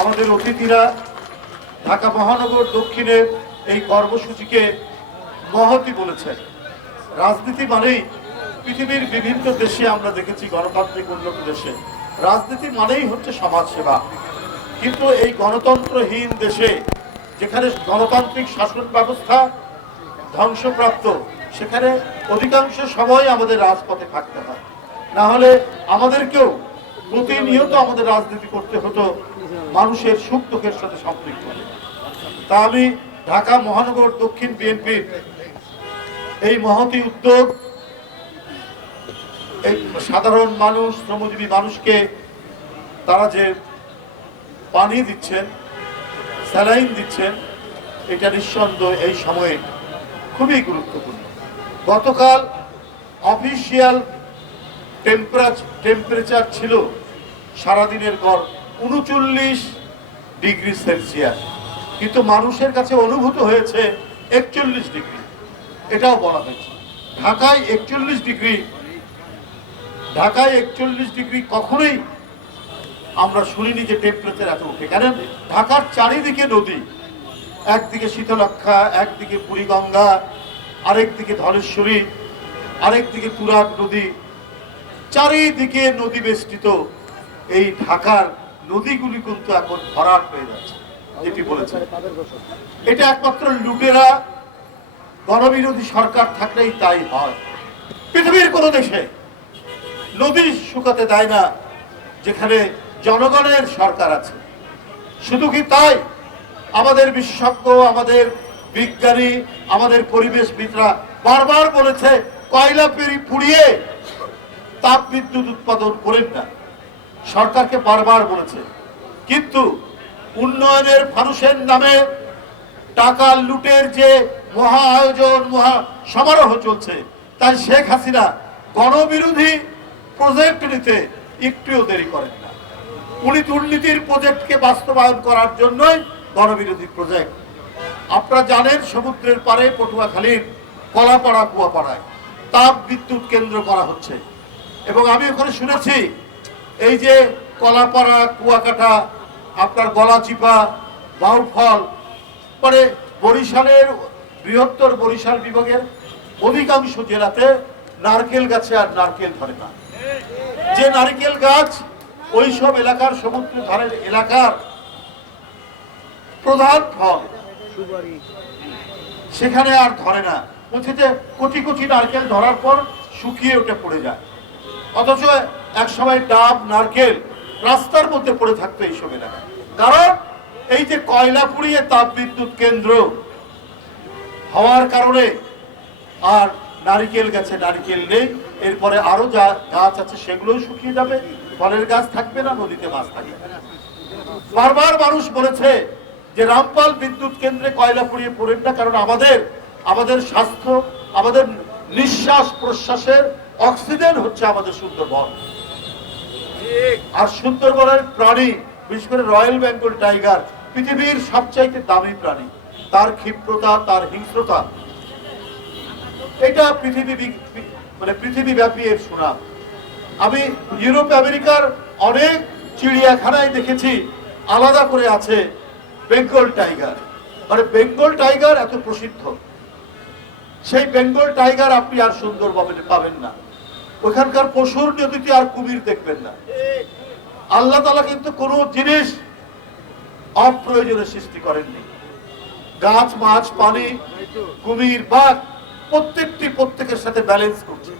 আমাদের অতিথিরা ঢাকা মহানগর দক্ষিণের এই কর্মসূচিকে মহতি বলেছেন। রাজনীতি মানেই পৃথিবীর বিভিন্ন দেশে আমরা দেখেছি, গণতান্ত্রিক উন্নত দেশে রাজনীতি মানেই হচ্ছে সমাজসেবা। কিন্তু এই গণতন্ত্রহীন দেশে, যেখানে গণতান্ত্রিক শাসন ব্যবস্থা ধ্বংসপ্রাপ্ত, সেখানে অধিকাংশ সময় আমাদের রাজপথে থাকতে হয়। না হলে আমাদেরকেও প্রতিনিয়ত আমাদের রাজনীতি করতে হতো মানুষের সুখ দুঃখের সাথে সম্পৃক্ত। তা আমি ঢাকা মহানগর দক্ষিণ বিএনপির এই মহতি উদ্যোগ, এই সাধারণ মানুষ, শ্রমজীবী মানুষকে তারা যে পানি দিচ্ছেন, স্যালাইন দিচ্ছেন, এটা নিঃসন্দেহ এই সময়ে খুবই গুরুত্বপূর্ণ। গতকাল অফিসিয়াল টেম্পারেচার ছিল সারাদিনের গড় 39 ডিগ্রি সেলসিয়াস, কিন্তু মানুষের কাছে অনুভূত হয়েছে 41 ডিগ্রি। এটাও বলা হয়েছে ঢাকায় 41 ডিগ্রি কখনোই আমরা শুনিনি যে টেম্পারেচার এত উঠে। কারণ ঢাকার চারিদিকে নদী, একদিকে শীতলক্ষা, একদিকে বুড়িগঙ্গা, আরেকদিকে ধলেশ্বরী, আরেকদিকে তুরাগ নদী, চারিদিকে নদী বেষ্টিত এই ঢাকার নদীগুলি কিন্তু এখন ভরাট হয়ে যাচ্ছে, যেটি বলেছে। এটা একমাত্র লুটেরা গণবিরোধী সরকার থাকলেই তাই হয়। পৃথিবীর কোন দেশে নদী শুকাতে দেয় না যেখানে জনগণের সরকার আছে। শুধু কি তাই, আমাদের বিশেষজ্ঞ, আমাদের বিজ্ঞানী, আমাদের পরিবেশবিদরা বারবার বলেছে কয়লা পুড়িয়ে তাপ বিদ্যুৎ উৎপাদন করেন না। সরকারকে বারবার বলেছে, কিন্তু উন্নয়নের ফানুসের নামে টাকা লুটের যে মহা আয়োজন, মহা সমারোহ চলছে, তাই শেখ হাসিনা গণবিরোধী প্রজেক্ট নিতে একটুও দেরি করেন না। উনি দুর্নীতির প্রজেক্টকে বাস্তবায়ন করার জন্যই গণবিরোধী প্রজেক্ট। আপনারা জানেন, সমুদ্রের পাড়ে পটুয়াখালীর কলাপাড়া কুয়াপাড়ায় তাপ বিদ্যুৎ কেন্দ্র করা হচ্ছে, এবং আমি ওখানে শুনেছি এই যে কলাপাড়া, কুয়াকাটা, আপনার গলাচিপা, বাউফল, মানে বরিশালের বৃহত্তর বরিশাল বিভাগের অধিকাংশ জেলাতে নারকেল গাছে আর নারকেল ধরে না। যে নারকেল গাছ ওই সব এলাকার, সমুদ্র ধারের এলাকার প্রধান ফল, সেখানে আর ধরে না। বলছে যে কোটি কোটি নারকেল ধরার পর শুকিয়ে ওঠে, পড়ে যায়। অথচ এক সময় ডাব, নারকেল রাস্তার মধ্যে পড়ে থাকতো এইসব এলাকায়। কারণ এই যে কয়লা পুড়িয়ে তাপ বিদ্যুৎ কেন্দ্র হওয়ার কারণে আর নারিকেল গাছে নারিকেল নেই। এরপরে আরো যা গাছ আছে সেগুলোও শুকিয়ে যাবে, ফলের গাছ থাকবে না, নদীতে মাছ থাকবে না। বারবার মানুষ বলেছে যে রামপাল বিদ্যুৎ কেন্দ্রে কয়লা পুড়িয়ে পড়েন না, কারণ আমাদের স্বাস্থ্য, আমাদের নিঃশ্বাস প্রশ্বাসের অক্সিজেন হচ্ছে আমাদের সুন্দরবন। আর সুন্দরবনের প্রাণী, বিশেষ করে রয়্যাল বেঙ্গল টাইগার, পৃথিবীর সবচাইতে দামি প্রাণী। তার ক্ষিপ্রতা, তার হিংস্রতা, এটা পৃথিবীব্যাপী এর সুনাম। আমি ইউরোপ আমেরিকার অনেক চিড়িয়াখানায় দেখেছি আলাদা করে আছে বেঙ্গল টাইগার। মানে বেঙ্গল টাইগার এত প্রসিদ্ধ, সেই বেঙ্গল টাইগার আপনি আর সুন্দরবনে পাবেন না। ওখানকার পশুর নদীতে আর কুমির দেখবেন না। আল্লাহ তাআলা কিন্তু কোনো জিনিস অপ্রয়োজনে সৃষ্টি করেননি। গাছ, মাছ, পানি, কুমির, বাঘ প্রত্যেকের সাথে ব্যালেন্স করছে,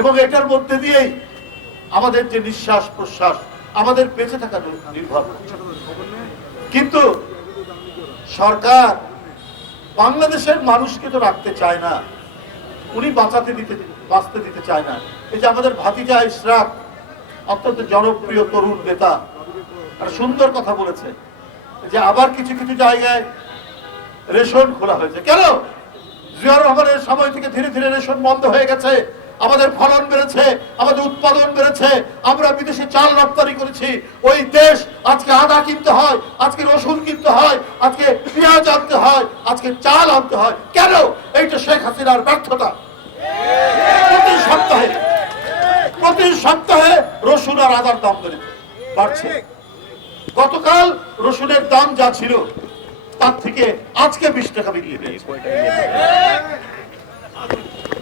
এবং এটার মধ্যে দিয়েই আমাদের যে নিঃশ্বাস প্রশ্বাস, আমাদের বেঁচে থাকা নির্ভর করছে। কিন্তু সরকার বাংলাদেশের মানুষকে তো রাখতে চায় না, উনি বাঁচতে দিতে চায় না। এই যে আমাদের ভাতিজা ইশরাক, অত্যন্ত জনপ্রিয় তরুণ নেতা, আর সুন্দর কথা বলেছে যে আবার কিছু কিছু জায়গায় রেশন খোলা হয়েছে। কেন? জিয়াউর রহমানের সময় থেকে ধীরে ধীরে রেশন বন্ধ হয়ে গেছে, আমাদের ফলন বেড়েছে, আমাদের উৎপাদন বেড়েছে, আমরা বিদেশে চাল রপ্তানি করেছি। ওই দেশ আজকে আদা কিনতে হয়, আজকে রসুন কিনতে হয়, আজকে পেঁয়াজ আনতে হয়, আজকে চাল আনতে হয়। কেন? এইটা শেখ হাসিনার ব্যর্থতা। প্রতি সপ্তাহে রসুন আর আদার দাম বাড়ছে। গতকাল রসুনের দাম যা ছিল তার থেকে আজকে 20 টাকা বেরিয়ে গেছে,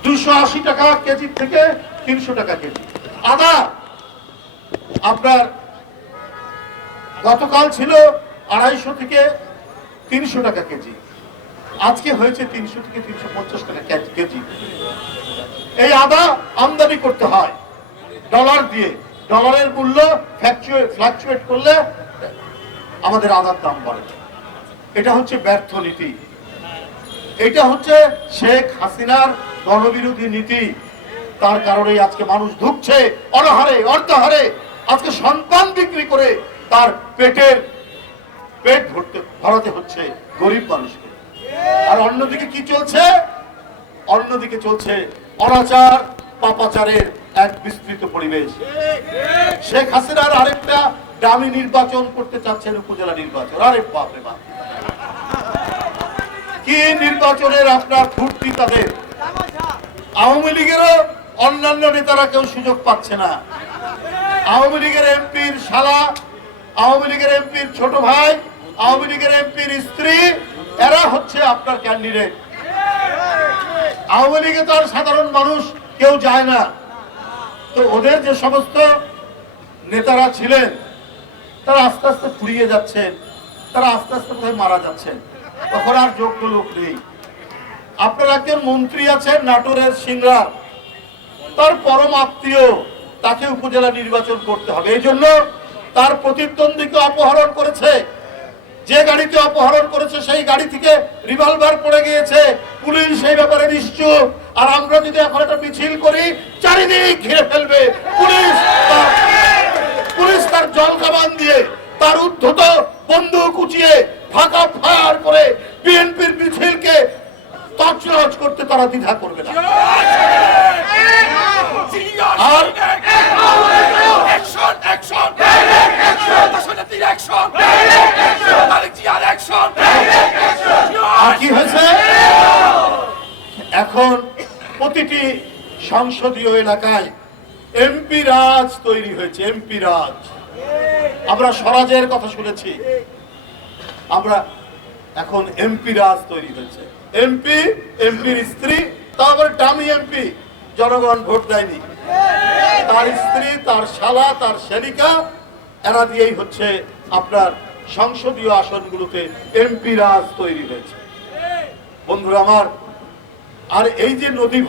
280 টাকা কেজি থেকে 300 টাকা কেজি। আদা আপনার গতকাল ছিল 250 থেকে 300 টাকা কেজি, আজকে হয়েছে 300 থেকে 350 টাকা কেজি। এই আদা আমদানি করতে হয় ডলার দিয়ে, ডলারের মূল্য ফ্লাকচুয়েট করলে আমাদের আদার দাম বাড়ে। এটা হচ্ছে ব্যর্থ নীতি, এটা হচ্ছে শেখ হাসিনার গণবিরোধী নীতি। তার কারণেই আজকে মানুষ ধুকছে অনাহারে, অর্ধাহারে। আজকে সন্তান বিক্রি করে তার পেট ভরাতে হচ্ছে গরিব মানুষকে। আর অন্যদিকে কি চলছে? অন্যদিকে চলছে অনাচার, পাপাচারের এক বিস্তৃত পরিবেশ। শেখ হাসিনার আরেকটা দামি নির্বাচন করতে চাচ্ছেন, উপজেলা নির্বাচন। আরে বাপ রে বাপ, কি নির্বাচনের আপনার ফুর্তি তাদের! আওয়ামী লীগেরও অন্যান্য নেতারা কেউ সুযোগ পাচ্ছে না। আওয়ামী লীগের এমপির শালা, আওয়ামী লীগের এমপির ছোট ভাই, আওয়ামী লীগের এমপির স্ত্রী, এরা হচ্ছে আপনার ক্যান্ডিডেট। আওয়ামী লীগে তো আর সাধারণ মানুষ কেউ যায় না। তো ওদের যে সমস্ত নেতারা ছিলেন তারা আস্তে আস্তে ফুরিয়ে যাচ্ছেন, তারা আস্তে আস্তে কোথায় মারা যাচ্ছেন, তখন আর যোগ্য লোক নেই। আপনার একজন মন্ত্রী আছেন নাটোরের সিংড়া, তার পরম আত্মীয়, তাকে উপজেলা নির্বাচন করতে হবে। এই জন্য তার প্রতিদ্বন্দ্বীকে অপহরণ করেছে। যে গাড়িতে অপহরণ করেছে সেই গাড়ি থেকে রিভলভার পড়ে গিয়েছে, পুলিশ সেই ব্যাপারে নিশ্চুপ। আর আমরা যদি এখন একটা মিছিল করি, চারিদিক ঘিরে ফেলবে পুলিশ তার জল কামান দিয়ে, তার উদ্ধত বন্দুক উঁচিয়ে ফাঁকা ফায়ার করে বিএনপির মিছিলকে তছনছ করতে তারা দ্বিধা করবে না। আর কি হয়েছে? এখন প্রতিটি সংসদীয় এলাকায় এমপি রাজ তৈরি হয়েছে, এমপি রাজ। আমরা স্বরাজের কথা শুনেছি, আমরা এখন এমপি রাজ তৈরি হয়েছে। এমপি, এমপির স্ত্রী, তারপরে ডামি এমপি, জনগণ ভোট দেয়নি, তার স্ত্রী, তার শালা, তার শ্যালিকা, এরা দিয়েই হচ্ছে আপনার সংসদীয় আসনগুলোতে এমপি রাজ তৈরি হয়েছে। বন্ধুরা আমার, আর এই যে নদী